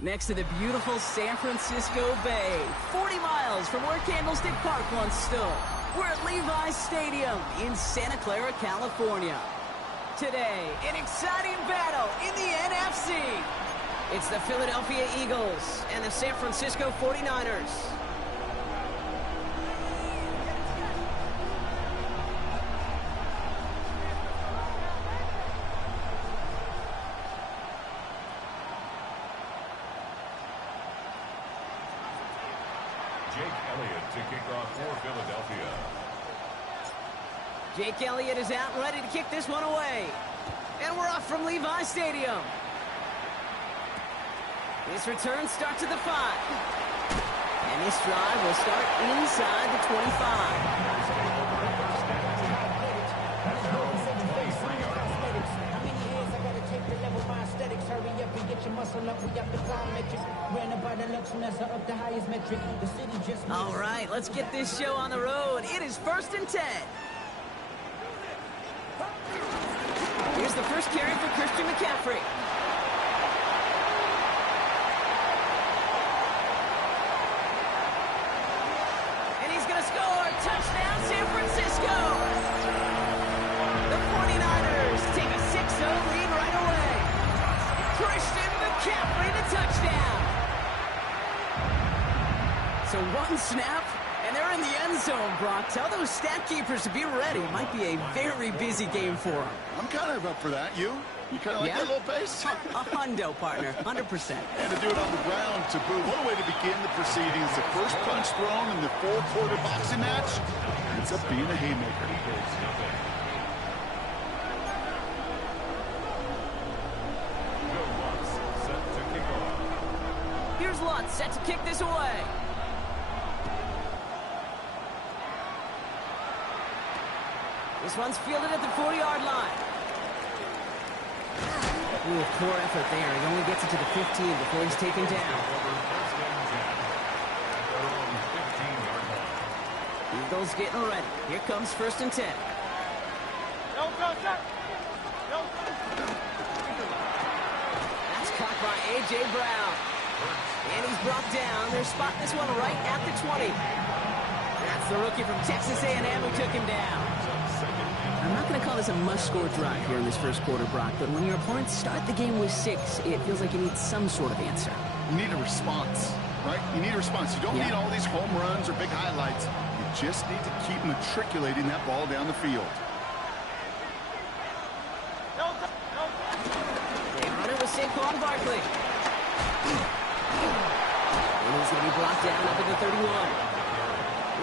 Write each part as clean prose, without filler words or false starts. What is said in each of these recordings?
next to the beautiful San Francisco Bay, 40 miles from where Candlestick Park once stood. We're at Levi's Stadium in Santa Clara, California. Today, an exciting battle in the NFC. It's the Philadelphia Eagles and the San Francisco 49ers. Jake Elliott to kick off for Philadelphia. Jake Elliott is out and ready to kick this one away. And we're off from Levi's Stadium. This return starts at the 5. And this drive will start inside the 25. All right, let's get this show on the road. It is 1st and 10. Here's the first carry for Christian McCaffrey. And he's going to score. Touchdown, San Francisco. The 49ers take a 6-0 lead right away. Christian McCaffrey to touchdown. So one snap, and they're in the end zone, Brock. Tell those stat keepers to be ready. Might be a very busy game for them. I'm kind of up for that. You kind of like that little pace? A hundo, partner, 100%. And to do it on the ground to boot. What a way to begin the proceedings. The first punch thrown in the 4-quarter boxing match ends up being a haymaker. Here's Lutz set to kick this away. This one's fielded at the 40-yard line. Ooh, poor effort there. He only gets it to the 15 before he's taken down. Eagles getting ready. Here comes 1st and 10. That's caught by A.J. Brown. And he's brought down. They're spotting this one right at the 20. That's the rookie from Texas A&M who took him down. I'm not going to call this a must-score drive here in this first quarter, Brock, but when your opponents start the game with 6, it feels like you need some sort of answer. You need a response, right? You need a response. You don't need all these home runs or big highlights. You just need to keep matriculating that ball down the field. They run it with Saquon Barkley. And he's going to be brought down up at the 31.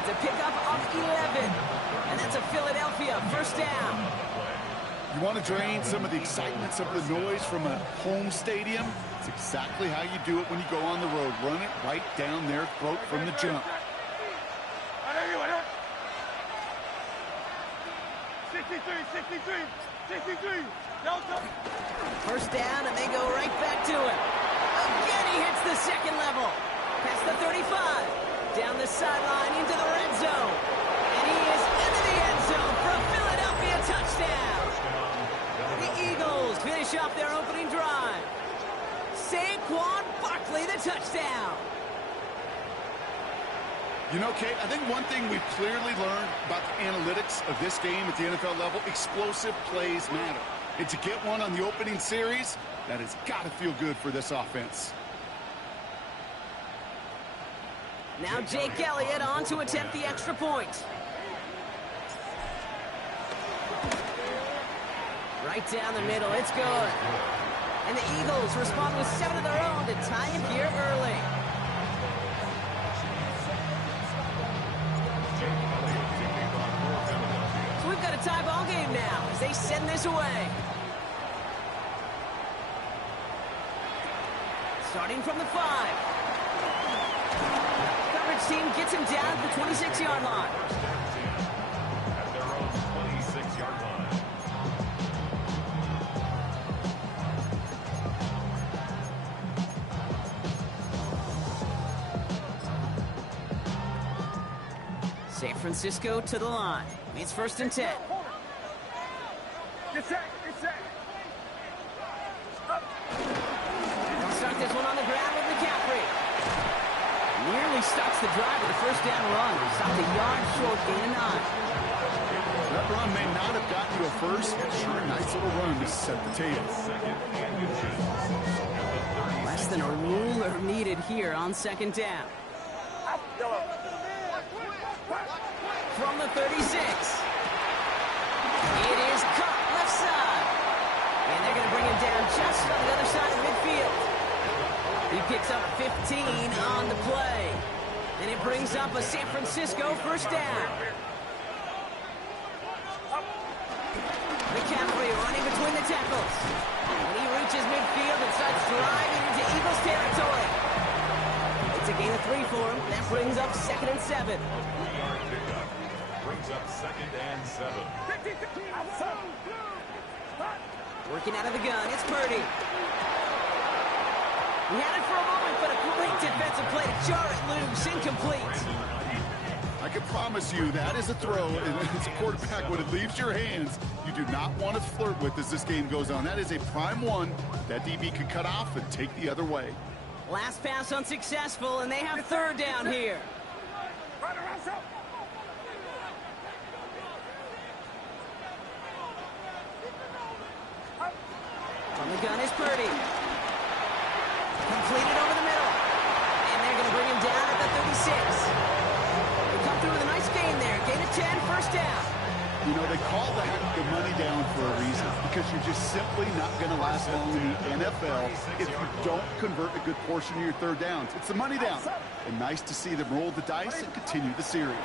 It's a pickup of 11. And that's a Philadelphia first down. You want to drain some of the excitement, some of the noise from a home stadium? It's exactly how you do it when you go on the road. Run it right down their throat from the jump. 63. First down, and they go right back to it. Again, he hits the second level. Past the 35. Down the sideline into the red zone. And he is into the end zone for a Philadelphia touchdown. The Eagles finish off their opening drive. Saquon Barkley, the touchdown. You know, Kate, I think one thing we've clearly learned about the analytics of this game at the NFL level, explosive plays matter. And to get one on the opening series, that has got to feel good for this offense. Now Jake Elliott on to attempt the extra point. Right down the middle, it's good. And the Eagles respond with 7 of their own to tie it here early. So we've got a tie ball game now as they send this away. Starting from the 5. Coverage team gets him down at the 26-yard line. At their own 26-yard line. San Francisco to the line. It's 1st and 10. Get set. They'll start this one on the ground with McCaffrey. Nearly starts the drive with a first down run. Stopped a yard short, gain of 9. That run may not have gotten you a first, but sure, a nice little run to set the table. Less than a ruler needed here on second down. From the 36. It is caught left side. And they're going to bring him down just on the other side of midfield. He picks up 15 on the play. And it brings up a San Francisco first down. McCaffrey running between the tackles. When he reaches midfield and starts driving into Eagles territory. It's a gain of 3 for him. That brings up 2nd and 7. 3-yard pickup. Brings up 2nd and 7. Working out of the gun, it's Purdy. He had it for a moment, but a great defensive play to jar it loose, incomplete. I can promise you that is a throw, and as a quarterback, when it leaves your hands, you do not want to flirt with as this game goes on. That is a prime one that DB can cut off and take the other way. Last pass unsuccessful, and they have 3rd down here. From the gun is Purdy. Completed over the middle. And they're going to bring him down at the 36. They come through with a nice gain there. Gain of 10, first down. You know, they call that the money down for a reason, because you're just simply not going to last long in the NFL if you don't convert a good portion of your 3rd downs. It's the money down. And nice to see them roll the dice and continue the series.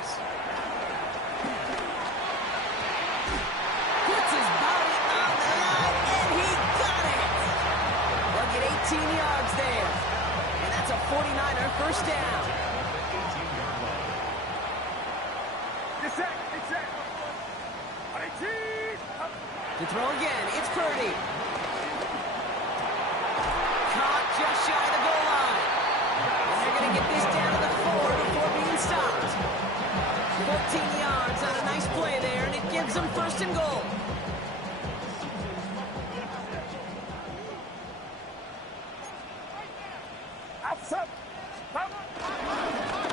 Puts his body on the line, and he got it. They'll get 18 yards there. And that's a 49er first down. To throw again, it's Purdy. Caught just shy of the goal line. And they're going to get this down to the 4 before being stopped. 14 yards on a nice play there, and it gives them 1st and goal.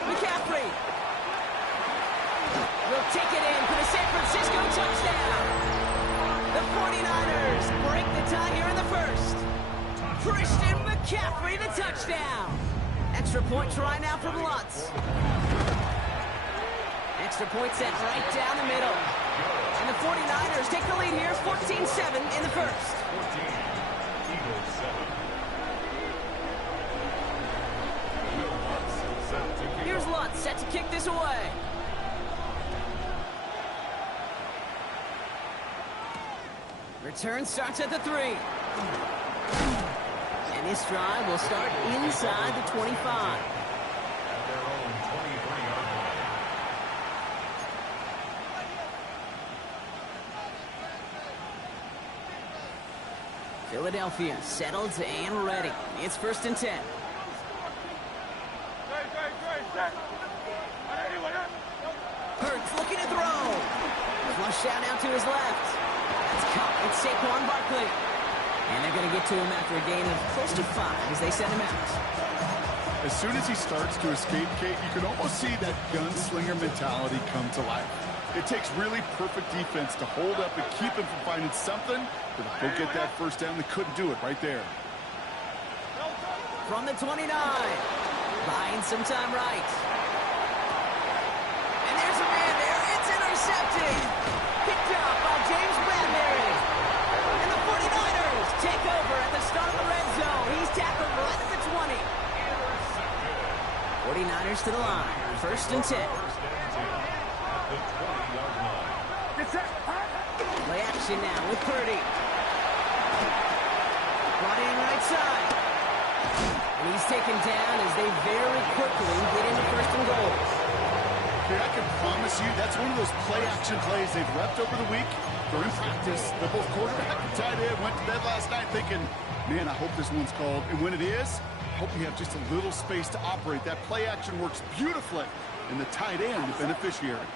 McCaffrey will take it in for the San Francisco touchdown. The 49ers break the tie here in the 1st. Christian McCaffrey, the touchdown. Extra point try now from Lutz. Extra point set right down the middle. And the 49ers take the lead here, 14-7 in the 1st. 14, Eagles 7. Here's Lutz set to kick this away. Return starts at the 3. And this drive will start inside the 25. At their own 23-yard line. Philadelphia settled and ready. It's 1st and 10. Hurts looking to throw. Flush out now to his left. It's caught. It's Saquon Barkley. And they're going to get to him after a gain of close to 5 as they send him out. As soon as he starts to escape, Kate, you can almost see that gunslinger mentality come to life. It takes really perfect defense to hold up and keep him from finding something, but if they'll get that first down, they couldn't do it right there. From the 29. Buying some time right. And there's a man there. It's intercepted. Picked up by James Bradbury. And the 49ers take over at the start of the red zone. He's tackled right at the 20. 49ers to the line. 1st and 10. The 20-yard line. Play action now with Purdy. Brought in right side. And he's taken down as they very quickly get into 1st and goal. Here, I can promise you that's one of those play-action plays they've repped over the week. During practice, the both quarterback and tight end went to bed last night thinking, man, I hope this one's called. And when it is, I hope you have just a little space to operate. That play-action works beautifully, and the tight end, the beneficiary.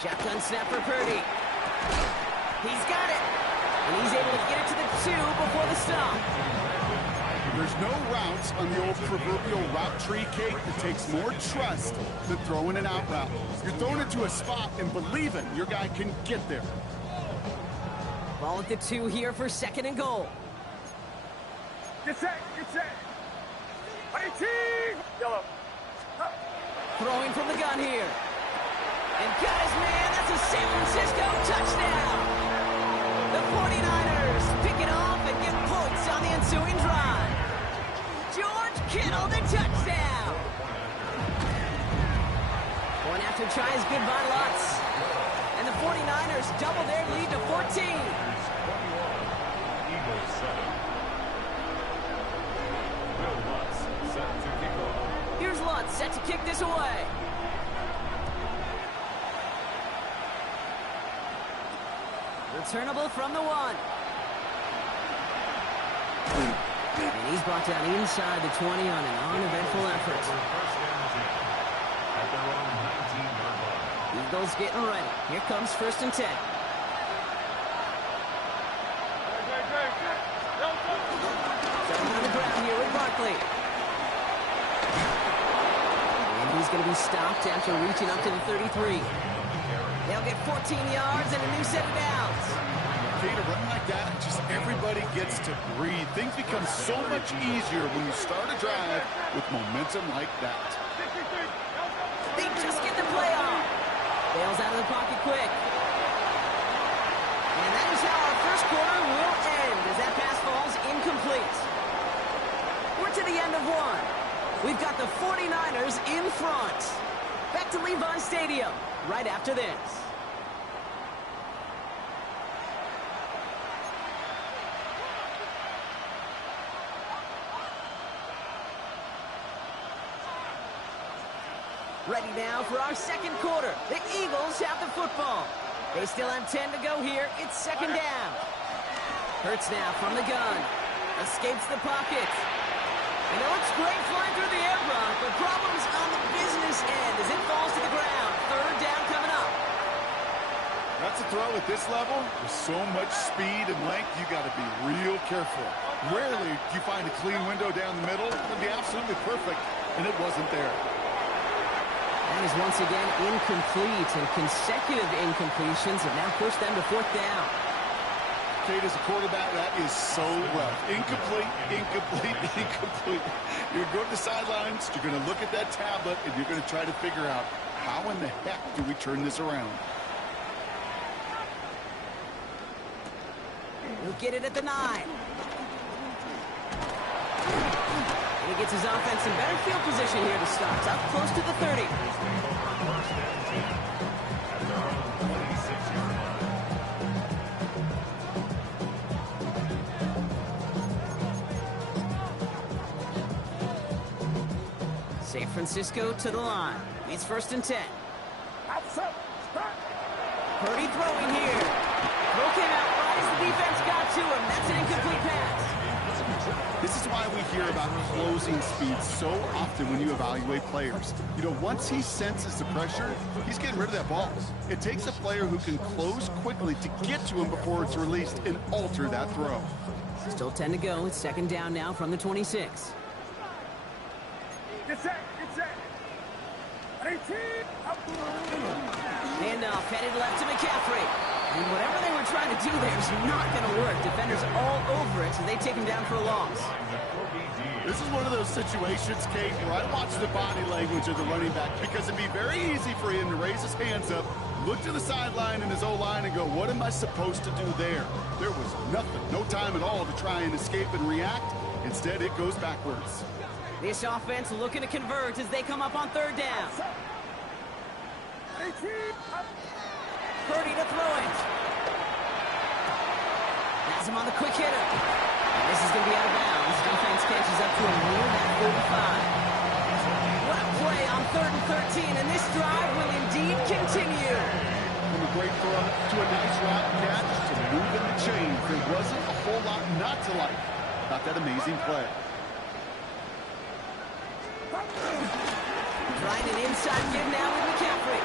Shotgun snap for Purdy. He's got it. And he's able to get it to the 2 before the stop. There's no routes on the old proverbial route tree, Kate. It takes more trust than throwing an out route. You're throwing it to a spot and believing your guy can get there. Ball at the 2 here for 2nd and goal. Get set, get set. 18! Yellow. Throwing from the gun here. And got his man. That's a San Francisco touchdown. The 49ers pick it off and get points on the ensuing drive. George Kittle, the touchdown. One after try is good by Lutz. And the 49ers double their lead to 14. Eagles 7. Will Lutz set to kick off. Here's Lutz set to kick this away. Returnable from the 1. And he's brought down inside the 20 on an uneventful effort. First down and 10 at their own 19-yard line. Eagles getting ready. Here comes 1st and 10. Seven on the ground here with Barkley. And he's going to be stopped after reaching up to the 33. They'll get 14 yards and a new set of downs. Kate, a run like that, just everybody gets to breathe. Things become so much easier when you start a drive with momentum like that. They just get the play off. Bails out of the pocket quick. And that is how our first quarter will end as that pass falls incomplete. We're to the end of 1. We've got the 49ers in front. Back to Levi Stadium right after this. Ready now for our second quarter. The Eagles have the football. They still have 10 to go here. It's 2nd down. Hurts now from the gun. Escapes the pocket. And it looks great flying through the air, Brock, but problems on the business end as it falls to the ground. 3rd down coming up. That's a throw at this level. With so much speed and length, you got to be real careful. Rarely do you find a clean window down the middle. It would be absolutely perfect, and it wasn't there. That is once again incomplete, and consecutive incompletions have now pushed them to 4th down. Kate, as a quarterback, that is so rough. Incomplete, incomplete, incomplete. You're going to the sidelines, you're going to look at that tablet, and you're going to try to figure out how in the heck do we turn this around. He'll get it at the 9. And he gets his offense in better field position here to start. Up close to the 30. First down and 10 at their own 26-yard line. San Francisco to the line. It's 1st and 10. Purdy throwing here. Throw came out right as the defense got to him. That's an incomplete pass. This is why we hear about closing speed so often when you evaluate players. You know, once he senses the pressure, he's getting rid of that ball. It takes a player who can close quickly to get to him before it's released and alter that throw. Still 10 to go. It's 2nd down now from the 26. Get set, get set. 18. Handoff headed left to McCaffrey. And whatever they were trying to do there is not going to work. Defenders all over it, so they take him down for a loss. This is one of those situations, Kate, where I watch the body language of the running back because it'd be very easy for him to raise his hands up, look to the sideline in his O-line and go, what am I supposed to do there? There was nothing, no time at all to try and escape and react. Instead, it goes backwards. This offense looking to convert as they come up on 3rd down. Purdy to throw it. Has him on the quick hitter. And this is going to be out of bounds. Defense catches up to him near that 45. What a play on 3rd and 13, and this drive will indeed continue. From a great throw to a nice route catch to moving the chains. There wasn't a whole lot not to like about that amazing play. Trying an inside give now with McCaffrey.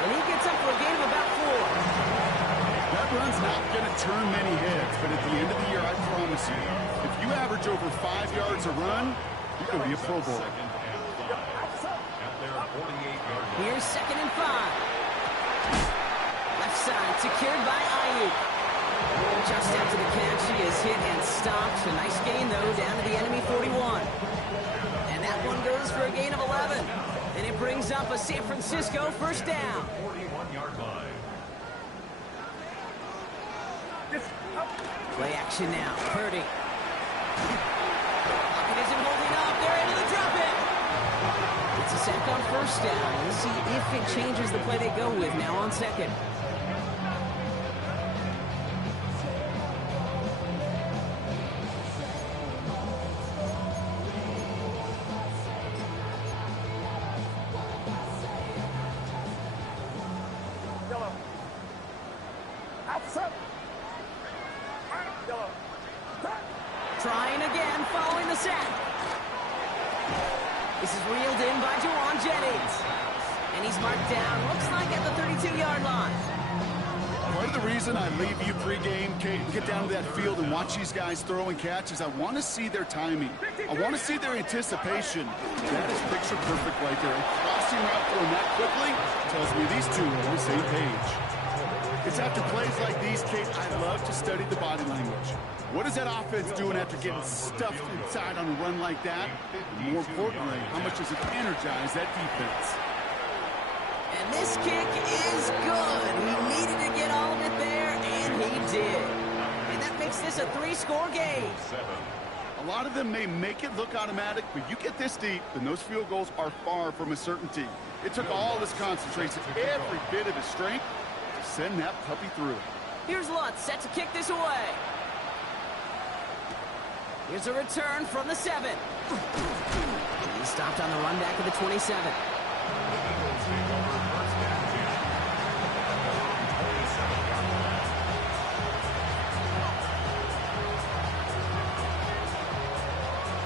And he gets up for a gain of about 4. That run's not going to turn many heads, but at the end of the year, I promise you, if you average over 5 yards a run, you're going to be a Pro Bowler. Second and 5 at their 48-yard line. Here's 2nd and 5. Left side secured by Ayuk. Just after the catch, he is hit and stopped. A nice gain, though, down to the enemy 41. And that one goes for a gain of 11. And it brings up a San Francisco first down. 41-yard line. Play action now. Purdy. Pocket isn't holding up. They're into the drop it. It's a sack on first down. We'll see if it changes the play they go with now on 2nd. Yellow. Outside. Yellow. Trying again following the sack. This is reeled in by Jauan Jennings. And he's marked down, looks like at the 32-yard line. Part of the reason I leave you pregame, Kate, and get down to that field and watch these guys throw and catch is I want to see their timing. I want to see their anticipation. That is picture perfect right there. And crossing route throwing that quickly tells me these two are on the same page. It's after plays like these, Kate, I love to study the body language. What is that offense doing after getting stuffed inside on a run like that? And more importantly, how much does it energize that defense? And this kick is good. He needed to get all of it there, and he did. And that makes this a 3-score game. A lot of them may make it look automatic, but you get this deep, and those field goals are far from a certainty. It took all his concentration, every bit of his strength, to send that puppy through. Here's Lutz set to kick this away. Here's a return from the 7. He stopped on the run back of the 27.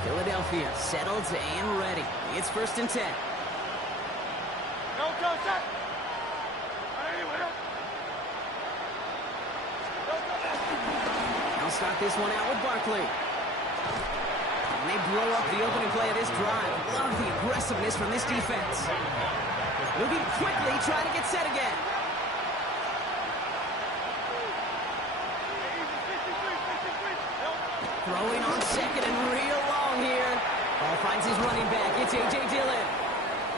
Philadelphia settled and ready. It's 1st and 10. Go, set. They'll start this one out with Barkley. And they blow up the opening play of this drive. Love the aggressiveness from this defense. Moving quickly, trying to get set again. Throwing on 2nd and real long here. Ball finds his running back. It's A.J. Dillon.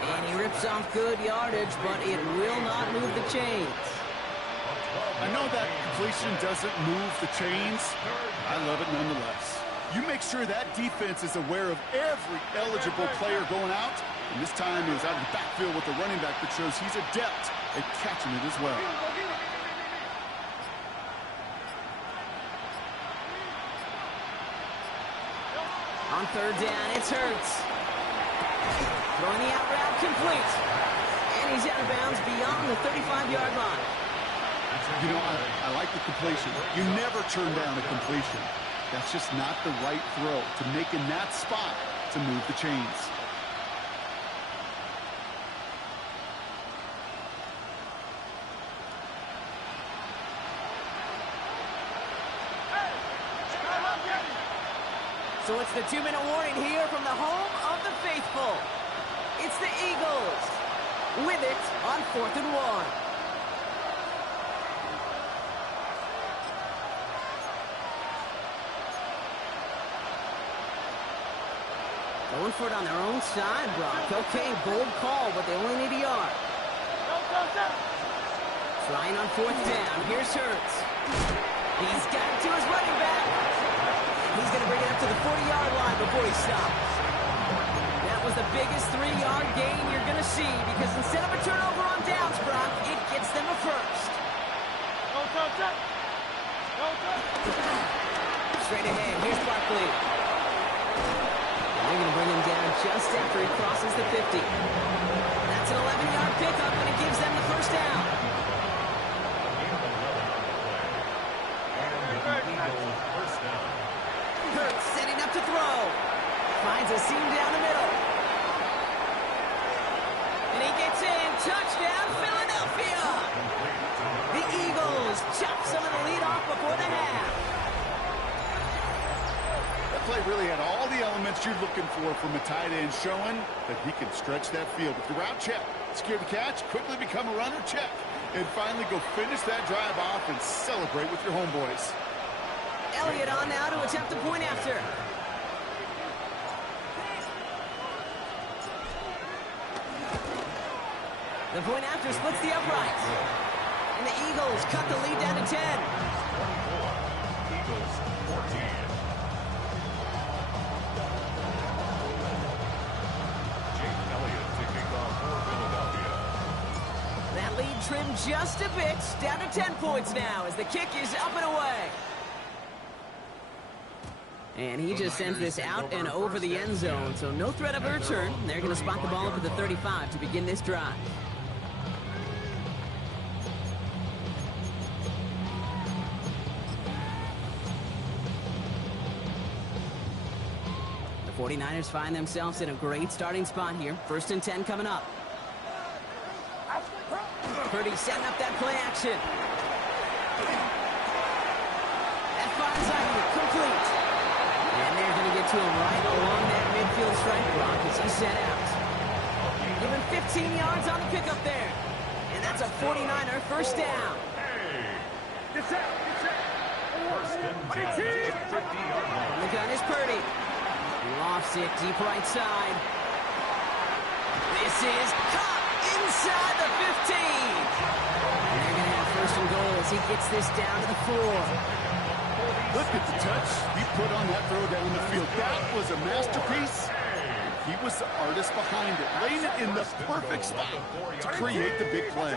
And he rips off good yardage, but it will not move the chains. I know that completion doesn't move the chains. I love it nonetheless. You make sure that defense is aware of every eligible player going out. And this time he was out of the backfield with the running back that shows he's adept at catching it as well. On 3rd down, it's Hurts. Throwing the out route complete. And he's out of bounds beyond the 35-yard line. You know, I like the completion. You never turn down a completion. That's just not the right throw to make in that spot to move the chains. So it's the 2-minute warning here from the home of the faithful. It's the Eagles with it on 4th and 1. Going for it on their own side, Brock. Okay, bold call, but they only need a yard. Trying on 4th down. Here's Hurts. He's got it to his running back. He's going to bring it up to the 40-yard line before he stops. That was the biggest 3-yard gain you're going to see because instead of a turnover on downs, Brock, it gets them a first. Straight ahead. Here's Barkley. They're going to bring him down just after he crosses the 50. That's an 11-yard pickup, and it gives them the first down. Hurts setting up to throw. Finds a seam down the middle. And he gets in. Touchdown, Philadelphia. The Eagles chop some of the lead off before the half. That play really had all the elements you're looking for from a tight end, showing that he can stretch that field. With the route, check. Secure the catch, quickly become a runner, check. And finally go finish that drive off and celebrate with your homeboys. Elliott on now to attempt the point after. The point after splits the uprights. And the Eagles cut the lead down to 10. 24. Eagles 14. Jake Elliott to kick off for Philadelphia. That lead trimmed just a bit, down to 10 points now as the kick is up and away. And he just sends this out and over the end zone, so no threat of a return. They're going to spot the ball up at the 35 to begin this drive. The 49ers find themselves in a great starting spot here. 1st and 10 coming up. Purdy setting up that play action. That finds Ayuk, complete. And they're going to get to him right along that midfield strike block as he set out. Given 15 yards on the pickup there. And that's a 49er first down. Get set. First and 10. 50-yard line. On the gun is Purdy. Lofts it deep right side. This is caught inside the 15. And they're going to have 1st and goal as he gets this down to the 4. Look at the touch he put on that throw down the field. That was a masterpiece. He was the artist behind it, laying it in the perfect spot to create the big play.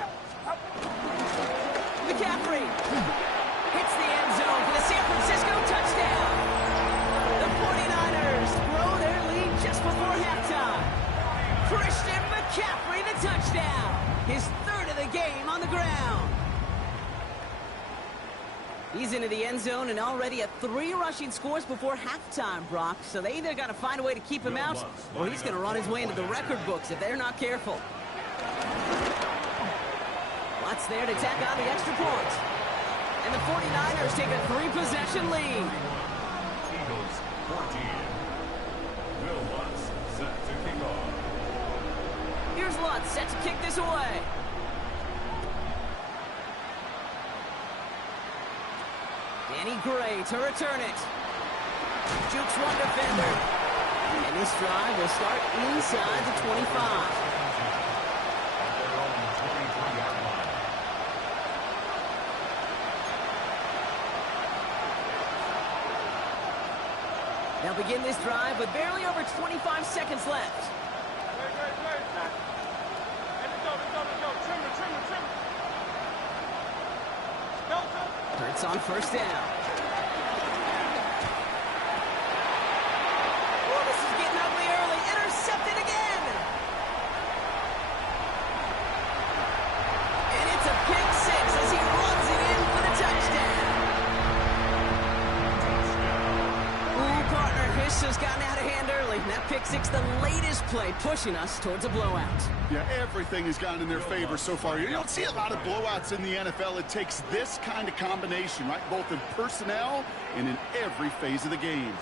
McCaffrey hits the end zone for the San Francisco touchdown. The 49ers grow their lead just before halftime. Christian McCaffrey, the touchdown. His 3rd of the game on the ground. He's into the end zone and already at 3 rushing scores before halftime, Brock. So they either got to find a way to keep him out, or he's going to run his way into the record books if they're not careful. Lutz there to tack on the extra point. And the 49ers take a 3-possession lead. Eagles 14. Will Lutz set to kick off. Here's Lutz set to kick this away. Danny Gray to return it. Jukes one defender. And this drive will start inside the 25. At their own 23-yard line. They'll begin this drive with barely over 25 seconds left. Hurts on 1st down. Oh, this is getting ugly early. Intercepted again. And it's a pick 6 as he runs it in for the touchdown. Ooh, partner, this has gotten out of hand early. That pick 6, the latest play, pushing us towards a blowout. Yeah, everything has gone in their favor so far. You don't see a lot of blowouts in the NFL. It takes this kind of combination, right? Both in personnel and in every phase of the game.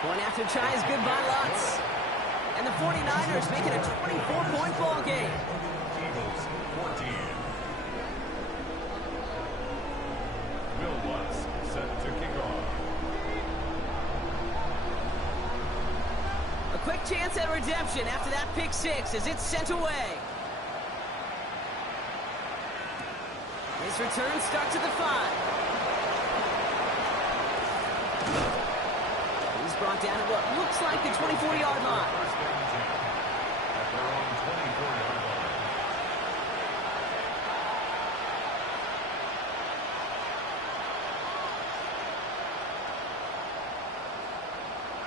Point after try is good by Lutz. And the 49ers make it a 24-point ball game. Eagles 14. Will Lutz set to kick off. A quick chance at redemption after that pick 6 as it's sent away. His return starts at the 5. He's brought down at what looks like the 24-yard line. First and 10. At their own 24-yard line.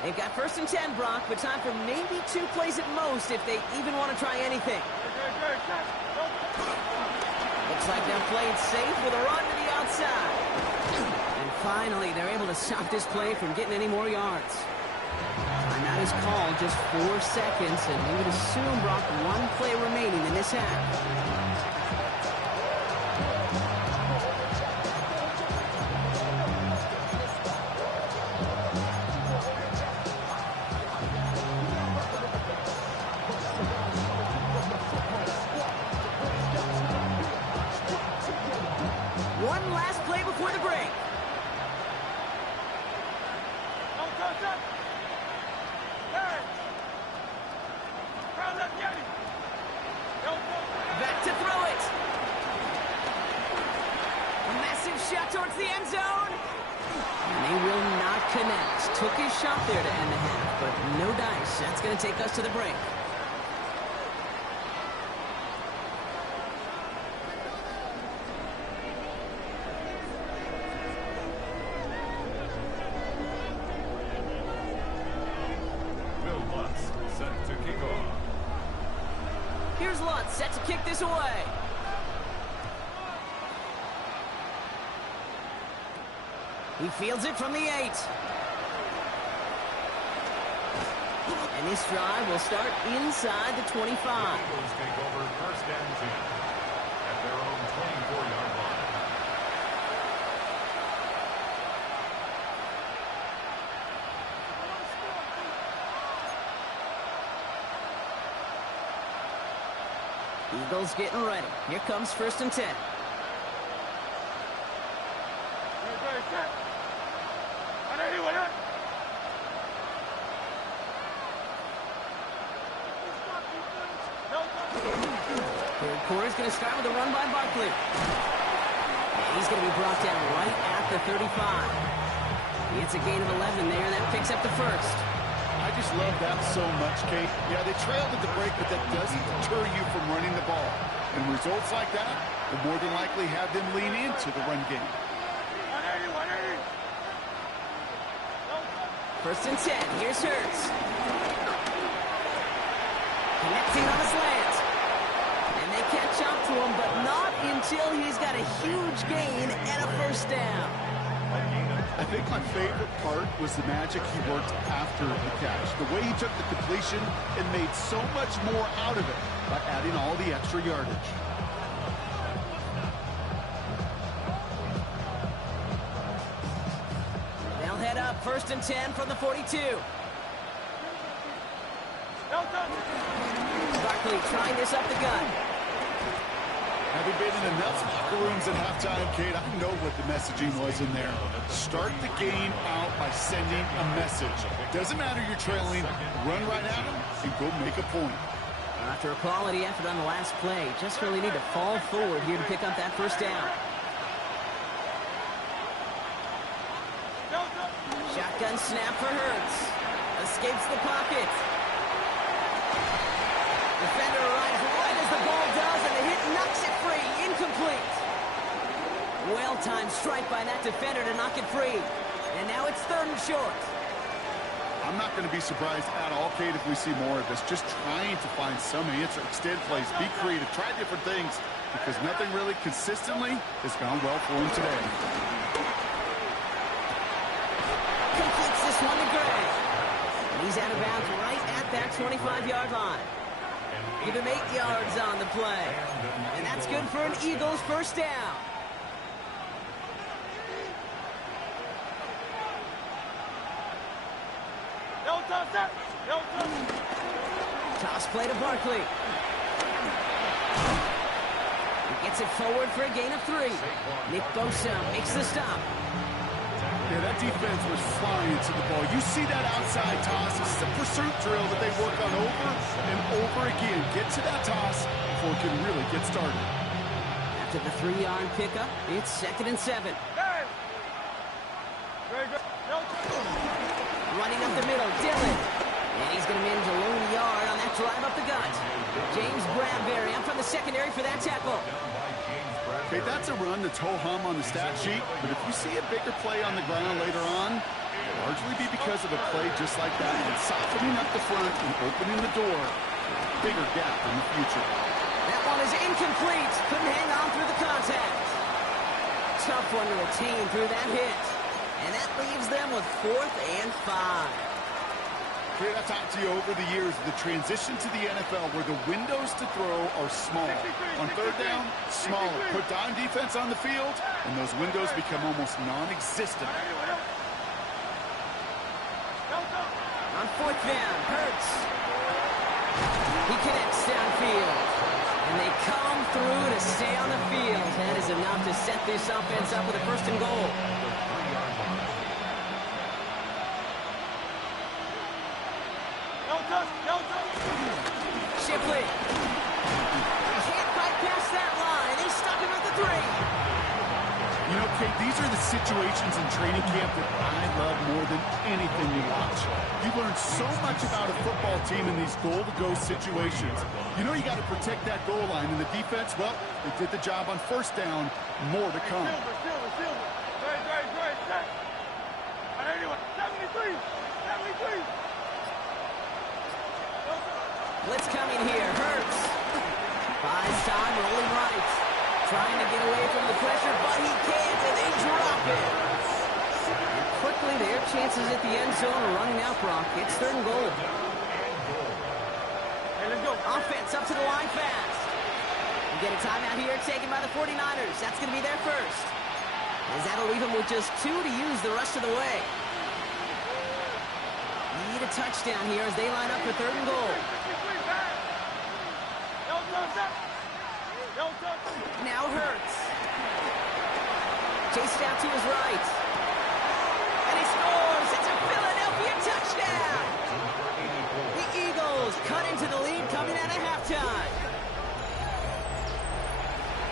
They've got 1st and 10, Brock, but time for maybe 2 plays at most if they even want to try anything. Looks like they're playing safe with a run to the outside. And finally, they're able to stop this play from getting any more yards. Timeout is called, just 4 seconds, and we would assume, Brock, 1 play remaining in this half. before the break. Back to throw it. A massive shot towards the end zone. And they will not connect. Took his shot there to end the half, but no dice. That's going to take us to the break. Will Lutz set to kick off. Here's Lutz set to kick this away. He fields it from the 8. And this drive will start inside the 25. Eagles take over first and 10 at their own 24-yard line. Eagles getting ready. Here comes first and 10. Third quarter's going to start with a run by Barkley. He's going to be brought down right at the 35. It's a gain of 11 there. That picks up the first. I just love that so much, Kate. Yeah, they trailed at the break, but that doesn't deter you from running the ball. And results like that will more than likely have them lean into the run game. First and 10. Here's Hurts. Connecting on a slant. And they catch up to him, but not until he's got a huge gain and a first down. I think my favorite part was the magic he worked after the catch. The way he took the completion and made so much more out of it by adding all the extra yardage. They'll head up first and 10 from the 42. Barkley trying this up the gut. Having been in enough locker rooms at halftime, Kate, I know what the messaging was in there. Start the game out by sending a message. Doesn't matter you're trailing, run right at them and go make a point. After a quality effort on the last play, just really need to fall forward here to pick up that first down. Shotgun snap for Hurts. Escapes the pocket. Defender arrives right as the ball does, and the hit knocks it free. Incomplete. Well-timed strike by that defender to knock it free. And now it's third and short. I'm not going to be surprised at all, Kate, if we see more of this. Just trying to find some answer. Extend plays, be creative, try different things, because nothing really consistently has gone well for him today. Completes this one to Gray. And he's out of bounds right at that 25-yard line. Give him 8 yards on the play. And that's good for an Eagles first down. Toss play to Barkley. He gets it forward for a gain of 3. Nick Bosa makes the stop. Yeah, that defense was flying to the ball. You see that outside toss. This is a pursuit drill that they work on over and over again. Get to that toss before it can really get started. After the 3-yard pickup, it's 2nd and 7. Running up the middle, Dillon. And he's going to manage a lone yard on that drive up the gut. James Bradbury up from the secondary for that tackle. Okay, that's a run that's ho-hum on the stat sheet, but if you see a bigger play on the ground later on, it'll largely be because of a play just like that, and softening up the front and opening the door for a bigger gap in the future. That one is incomplete. Couldn't hang on through the contact. Tough one to retain through that hit. And that leaves them with 4th and 5. Okay, I've talked to you over the years, the transition to the NFL where the windows to throw are small. On third down, smaller. Put dime defense on the field, and those windows become almost non-existent. On 4th down, Hurts. He connects downfield. And And they come through to stay on the field. That is enough to set this offense up with a first and goal. Shipley. Can't quite pass that line. They stuck him at the 3. You know, Kate, these are the situations in training camp that I love more than anything you watch. You learn so much about a football team in these goal-to-go situations. You know you got to protect that goal line, and the defense, well, they did the job on first down. More to come. Blitz coming here. Hurts. Buys time, rolling right. Trying to get away from the pressure, but he can't, and they drop it. And quickly, their chances at the end zone are running out, Brock. It's 3rd and goal. Hey, let's go. Offense up to the line fast. We get a timeout here taken by the 49ers. That's going to be their first. As that'll leave them with just 2 to use the rest of the way. Need a touchdown here as they line up for 3rd and goal. Now Hurts. Chased out to his right. And he scores. It's a Philadelphia touchdown. The Eagles cut into the lead coming out of halftime.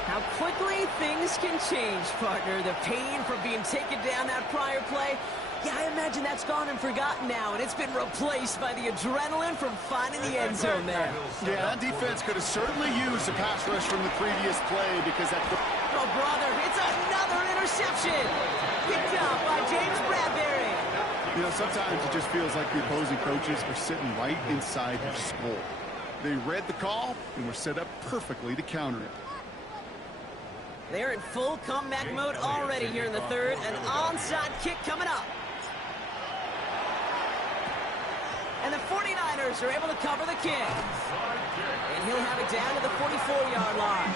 How quickly things can change, partner. The pain from being taken down that prior play. Yeah, I imagine that's gone and forgotten now, and it's been replaced by the adrenaline from finding the end zone there. Yeah, that defense could have certainly used a pass rush from the previous play because that... Oh, brother, it's another interception. Picked up by James Bradbury. You know, sometimes it just feels like the opposing coaches are sitting right inside your skull. They read the call and were set up perfectly to counter it. They're in full comeback mode already here in the 3rd. An onside kick coming up. And the 49ers are able to cover the kick. And he'll have it down to the 44-yard line.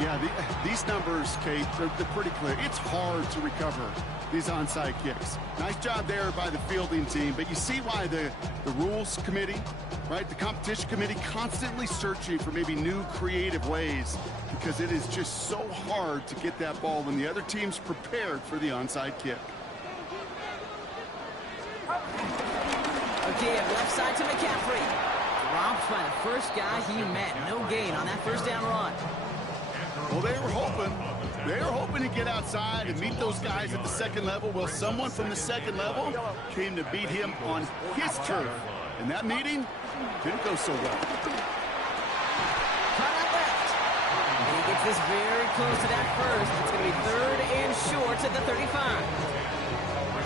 Yeah, these numbers, Kate, they're pretty clear. It's hard to recover these onside kicks. Nice job there by the fielding team, but you see why the rules committee, right, the competition committee constantly searching for maybe new creative ways because it is just so hard to get that ball when the other team's prepared for the onside kick. Okay, left side to McCaffrey. Dropped by the first guy he met. No gain on that first down run. Well, they were hoping to get outside and meet those guys at the 2nd level. Well, someone from the 2nd level came to beat him on his turf. And that meeting didn't go so well. Cut out left. And he gets this very close to that first. It's going to be 3rd and short at the 35.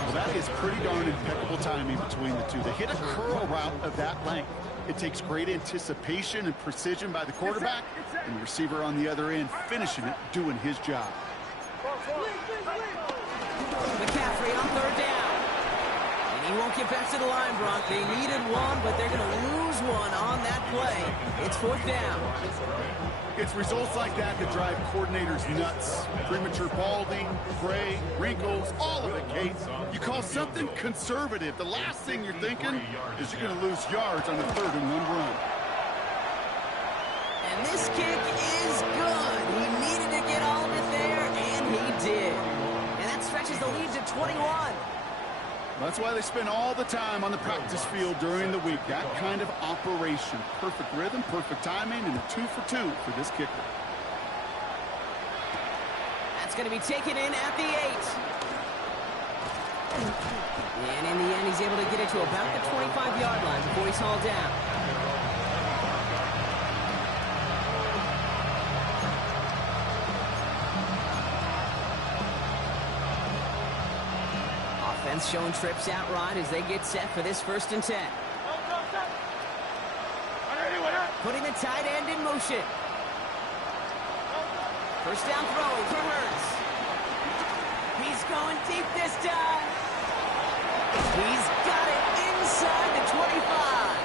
Well, that is pretty darn impeccable timing between the two. They hit a curl route of that length. It takes great anticipation and precision by the quarterback, and the receiver on the other end finishing it, doing his job. McCaffrey on 3rd down. And he won't get back to the line, Brock. They needed one, but they're going to lose one on that play. It's 4th down. It's results like that that drive coordinators nuts. Premature balding, gray, wrinkles, all of it, Kate. You call something conservative. The last thing you're thinking is you're going to lose yards on the 3rd and 1 run. And this kick is good. He needed to get all of it there, and he did. And that stretches the lead to 21. That's why they spend all the time on the practice field during the week. That kind of operation. Perfect rhythm, perfect timing, and a 2 for 2 for this kicker. That's going to be taken in at the 8. And in the end, he's able to get it to about the 25-yard line before he's hauled down. Offense showing trips out right as they get set for this 1st and 10. Putting the tight end in motion. First down throw for Hurts. He's going deep this time. He's got it inside the 25.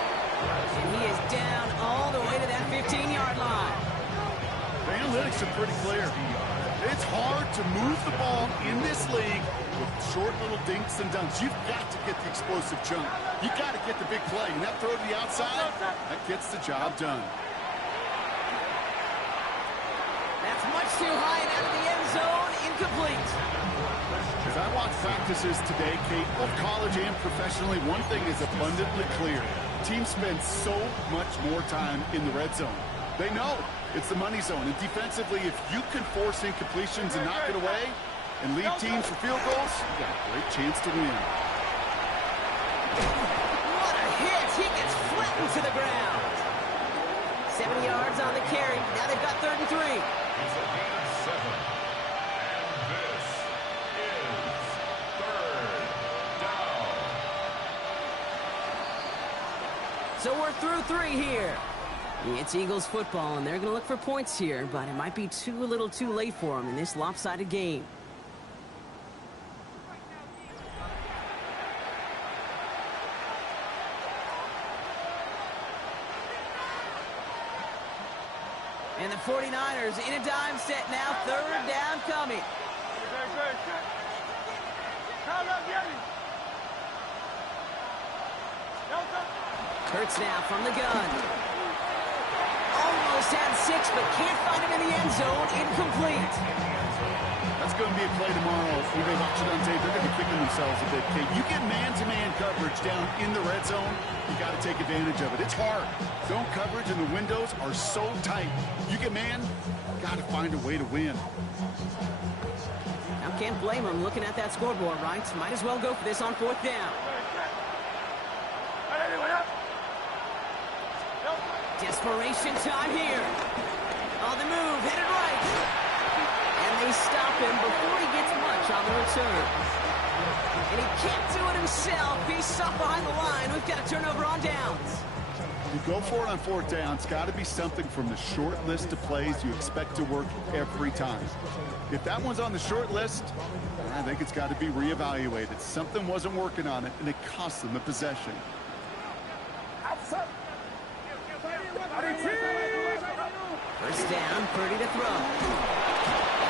And he is down all the way to that 15-yard line. The analytics are pretty clear. It's hard to move the ball in this league with short little dinks and dunks. You've got to get the explosive chunk. You've got to get the big play. And that throw to the outside, that gets the job done. Looks too high and out of the end zone. Incomplete. As I watch practices today, Kate, both college and professionally, one thing is abundantly clear. Teams spend so much more time in the red zone. They know it's the money zone. And defensively, if you can force incompletions and knock it away and lead teams for field goals, you got a great chance to win. What a hit. He gets flattened to the ground. 70 yards on the carry. Now they've got 3rd and 3. It's a gain of 7. And this is 3rd down. So we're through 3 here. It's Eagles football, and they're going to look for points here, but it might be a little too late for them in this lopsided game. And the 49ers in a dime set now, 3rd down coming. Hurts now from the gun. Almost had 6, but can't find him in the end zone. Incomplete. That's going to be a play tomorrow. When they watch it on tape, they're going to be kicking themselves a bit, Kate. You get man-to-man coverage down in the red zone, you got to take advantage of it. It's hard. Zone coverage and the windows are so tight. You get man, got to find a way to win. Now can't blame him looking at that scoreboard, right? Might as well go for this on 4th down. Desperation time here. On the move, headed right. And they stop him before he gets much on the return. And he can't do it himself. He's stopped behind the line. We've got a turnover on downs. You go for it on 4th down. It's got to be something from the short list of plays you expect to work every time. If that one's on the short list, I think it's got to be reevaluated. Something wasn't working on it, and it cost them the possession. First down, Purdy to throw.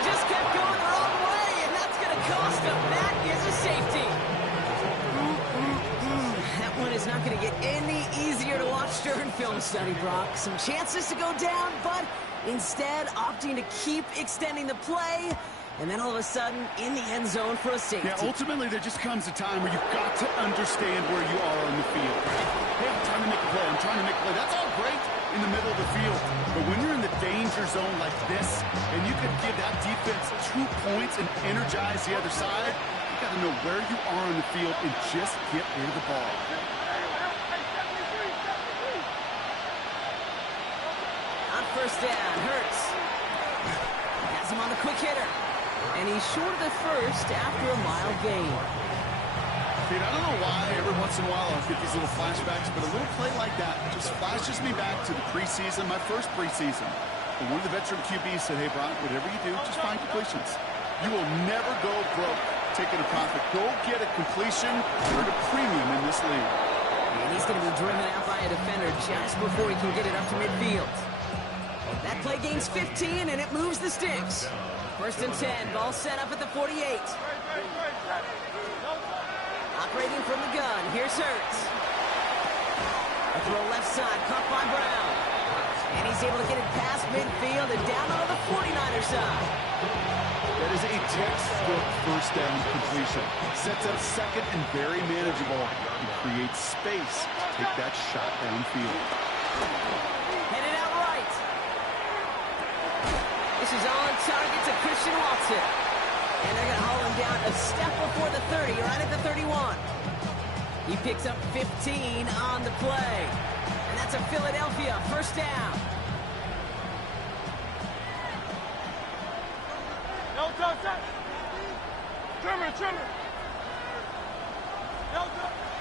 Just kept going the wrong way, and that's going to cost him. That is a safety. That one is not going to get any easier to watch during film study, Brock. Some chances to go down, but instead opting to keep extending the play, and then all of a sudden in the end zone for a safety. Yeah, ultimately there just comes a time where you've got to understand where you are on the field. Hey, I'm trying to make a play. I'm trying to make a play. That's all great in the middle of the field. But when you're in the danger zone like this, and you can give that defense 2 points and energize the other side, you got to know where you are on the field and just get rid of the ball. On first down, Hurts has him on the quick hitter. And he's short of the first after a mild gain. Pete, I don't know why every once in a while I'll get these little flashbacks, but a little play like that just flashes me back to the preseason, my first preseason. And one of the veteran QBs said, hey, Brock, whatever you do, just find completions. You will never go broke taking a profit. Go get a completion. You're at a premium in this league. And he's going to be driven out by a defender just before he can get it up to midfield. That play gains 15, and it moves the sticks. First and 10, ball set up at the 48. Operating from the gun, here's Hurts. A throw left side, caught by Brown. And he's able to get it past midfield and down on the 49er side. That is a textbook first down completion. Sets up second and very manageable and creates space to take that shot downfield. Headed out right. This is on target to Christian Watson. And they're going to haul him down a step before the 30, right at the 31. He picks up 15 on the play. And that's a Philadelphia first down.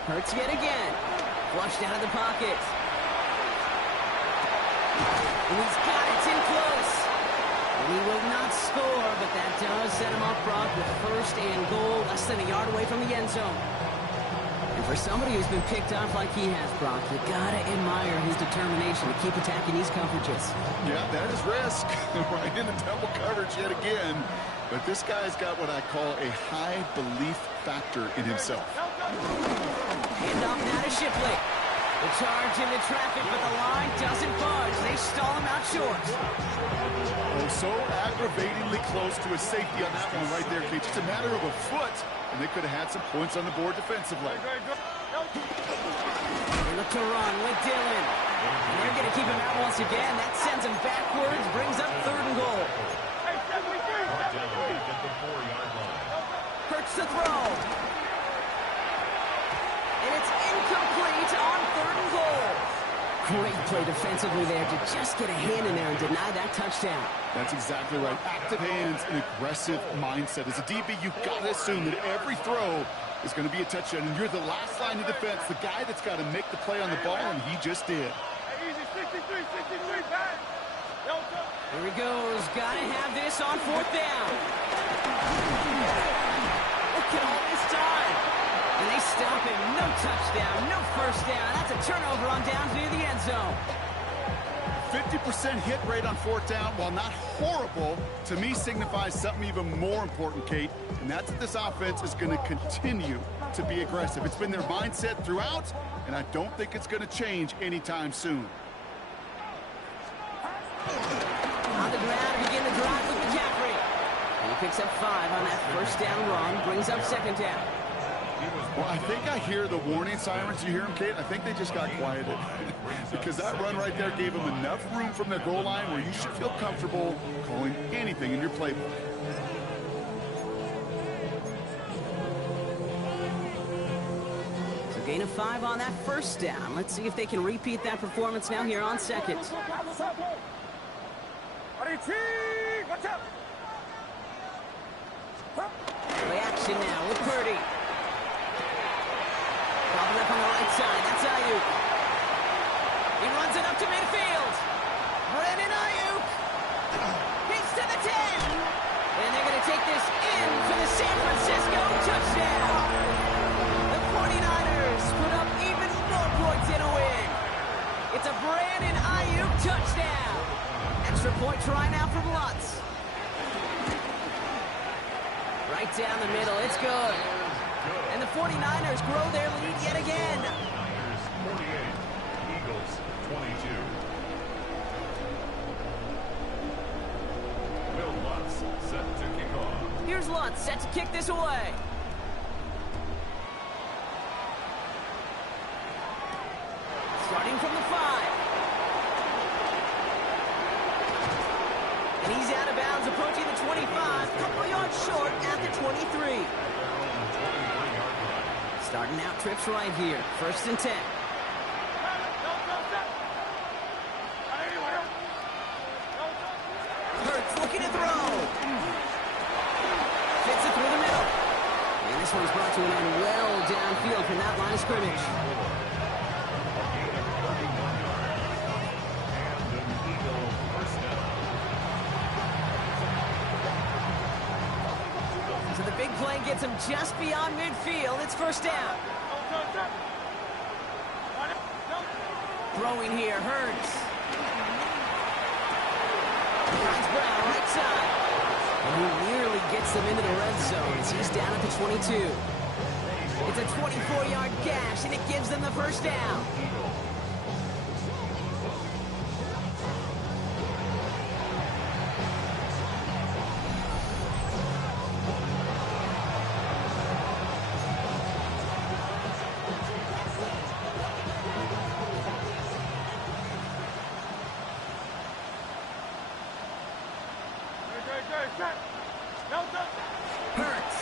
Hurts yet again. Flushed out of the pocket. And he's got it in close. He will not score, but that does set him up, Brock, with first and goal, less than a yard away from the end zone. And for somebody who's been picked off like he has, Brock, you gotta admire his determination to keep attacking these coverages. Yeah, that is risk. Right into double coverage yet again. But this guy's got what I call a high belief factor in himself. Handoff now to Shipley. The charge into traffic, but the line doesn't budge. They stall him out short. Oh, So aggravatingly close to a safety on that one right there, Kate. Just a matter of a foot, and they could have had some points on the board defensively. They look to run with Dillon. And they're going to keep him out once again. That sends him backwards, brings up 3rd and goal. Hurts to throw. And it's incomplete on 3rd and goal. Great play defensively there to just get a hand in there and deny that touchdown. That's exactly right. Active hands and aggressive mindset. As a DB, you've got to assume that every throw is going to be a touchdown, and you're the last line of defense, the guy that's got to make the play on the ball, and he just did. Here he goes. Got to have this on 4th down. Look at all this time. And they stop him. No touchdown, no 1st down. That's a turnover on downs near the end zone. 50% hit rate on 4th down, while not horrible, to me signifies something even more important, Kate, and that's that this offense is going to continue to be aggressive. It's been their mindset throughout, and I don't think it's going to change anytime soon. On the ground to begin the drive with McCaffrey. And he picks up 5 on that 1st down run, brings up 2nd down. Well, I think I hear the warning sirens. You hear them, Kate? I think they just got quieted. Because that run right there gave them enough room from their goal line where you should feel comfortable calling anything in your playbook. So gain of 5 on that 1st down. Let's see if they can repeat that performance now here on 2nd. Play action now with Purdy. Popping up on the right side. That's Ayuk. He runs it up to midfield. Brandon Ayuk. He's to the 10. And they're going to take this in for the San Francisco touchdown. The 49ers put up even more points in a win. It's a Brandon Ayuk touchdown. Extra point try now from Lutz. Right down the middle. It's good. And the 49ers grow their lead yet again. Niners 48, Eagles 22. Will Lutz set to kick off. Here's Lutz set to kick this away. Starting from the 5. And he's out of bounds, approaching the 25, couple yards short at the 23. Starting out trips right here, 1st and 10. Hurts looking to throw. Fits it through the middle. And this one's brought to an end well downfield from that line of scrimmage. So the big play gets him just beyond midfield. It's 1st down. Throwing here, Hurts. Finds Brown, right side. And he nearly gets them into the red zone as he's down at the 22. It's a 24-yard gash, and it gives them the 1st down. Hurts.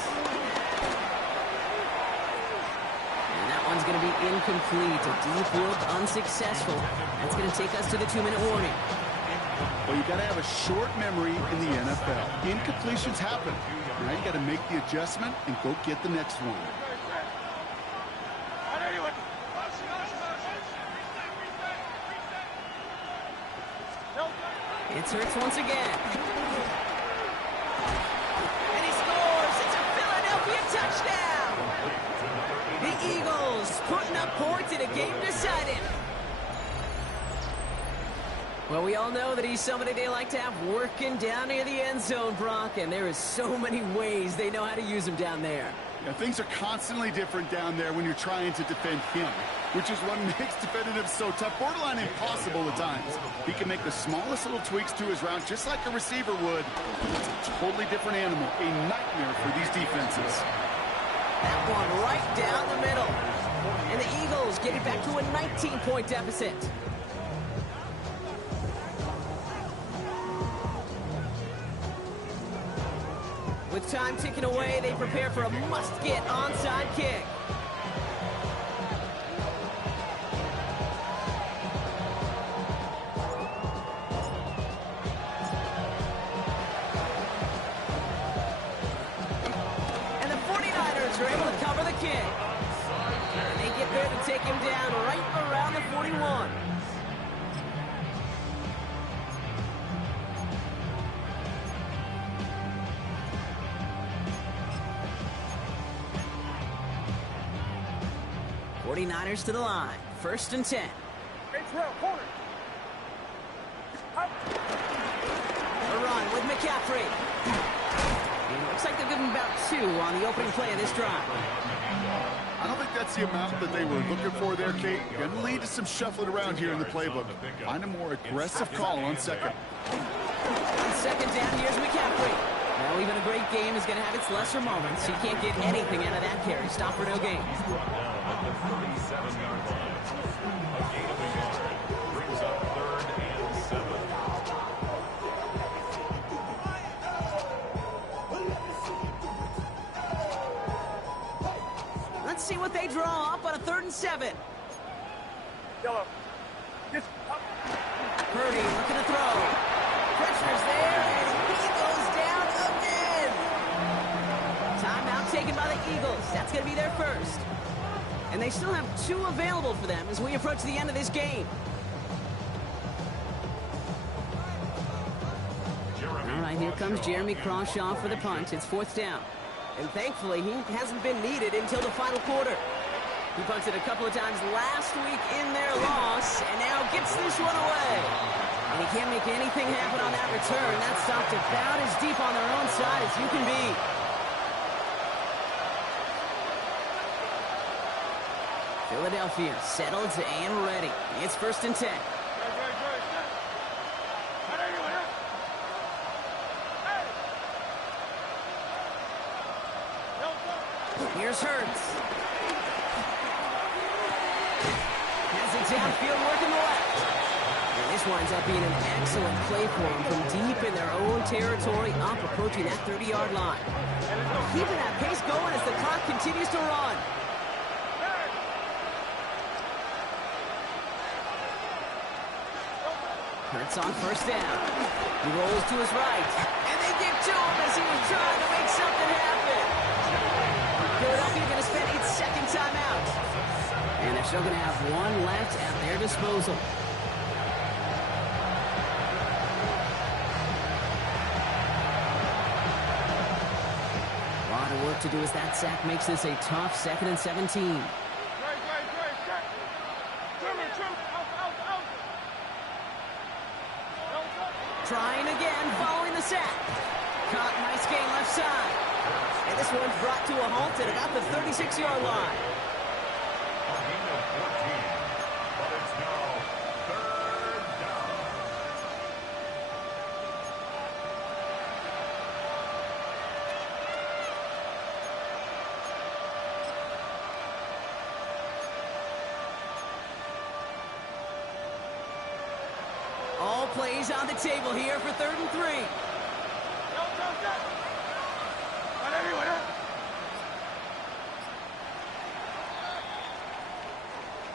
And that one's going to be incomplete. A deep look, unsuccessful. That's going to take us to the 2-minute warning. Well, you got to have a short memory in the NFL. Incompletions happen. Now you got to make the adjustment and go get the next one. It's Hurts once again. And he scores. It's a Philadelphia touchdown. The Eagles putting up points in a game decided. Well, we all know that he's somebody they like to have working down near the end zone, Brock, and there is so many ways they know how to use him down there. Yeah, things are constantly different down there when you're trying to defend him, which is what makes defending him so tough, borderline impossible at times. He can make the smallest little tweaks to his route just like a receiver would. It's a totally different animal, a nightmare for these defenses. That one right down the middle. And the Eagles get it back to a 19-point deficit. With time ticking away, they prepare for a must-get onside kick. And the 49ers are able to cover the kick. And they get there to take him down right around the 41. '49ers to the line. 1st and 10. A run with McCaffrey. And it looks like they're giving about 2 on the opening play of this drive. I don't think that's the amount that they were looking for there, Kate. Going to lead to some shuffling around here in the playbook. Find a more aggressive call on second. On 2nd down, here's McCaffrey. Well, even a great game is going to have its lesser moments. He can't get anything out of that carry. Stop for no gain. At the 37-yard line. A gain of a yard. Brings up 3rd and 7. Let's see what they draw up on a 3rd and 7. Yellow. Purdy looking to throw. Pressure's there, and he goes down again. Timeout taken by the Eagles. That's going to be their first. And they still have 2 available for them as we approach the end of this game. All right, here comes Jeremy Crawshaw for the punt. It's 4th down. And thankfully, he hasn't been needed until the final quarter. He punted a couple of times last week in their loss, and now gets this one away. And he can't make anything happen on that return. That stopped about as deep on their own side as you can be. Philadelphia settled and ready. It's 1st and 10. Here's Hurts. Has it downfield, working the left. And this winds up being an excellent play for him from deep in their own territory, up approaching that 30-yard line. Keeping that pace going as the clock continues to run. Hurts on 1st down. He rolls to his right. And they get to him as he was trying to make something happen. Philadelphia going to spend its 2nd timeout. And they're still going to have 1 left at their disposal. A lot of work to do as that sack makes this a tough 2nd and 17. Trying again, following the sack. Caught, nice gain left side. And this one's brought to a halt at about the 36-yard line. A gain of 14. But it's now 3rd down. All plays on the table here for 3rd and 3.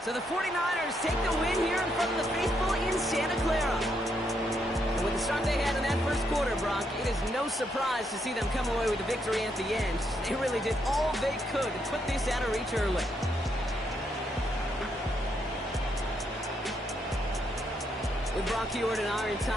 So the 49ers take the win here in front of the faithful in Santa Clara. And with the start they had in that 1st quarter, Brock, it is no surprise to see them come away with a victory at the end. They really did all they could to put this out of reach early. With Brock Huard and Iron Time.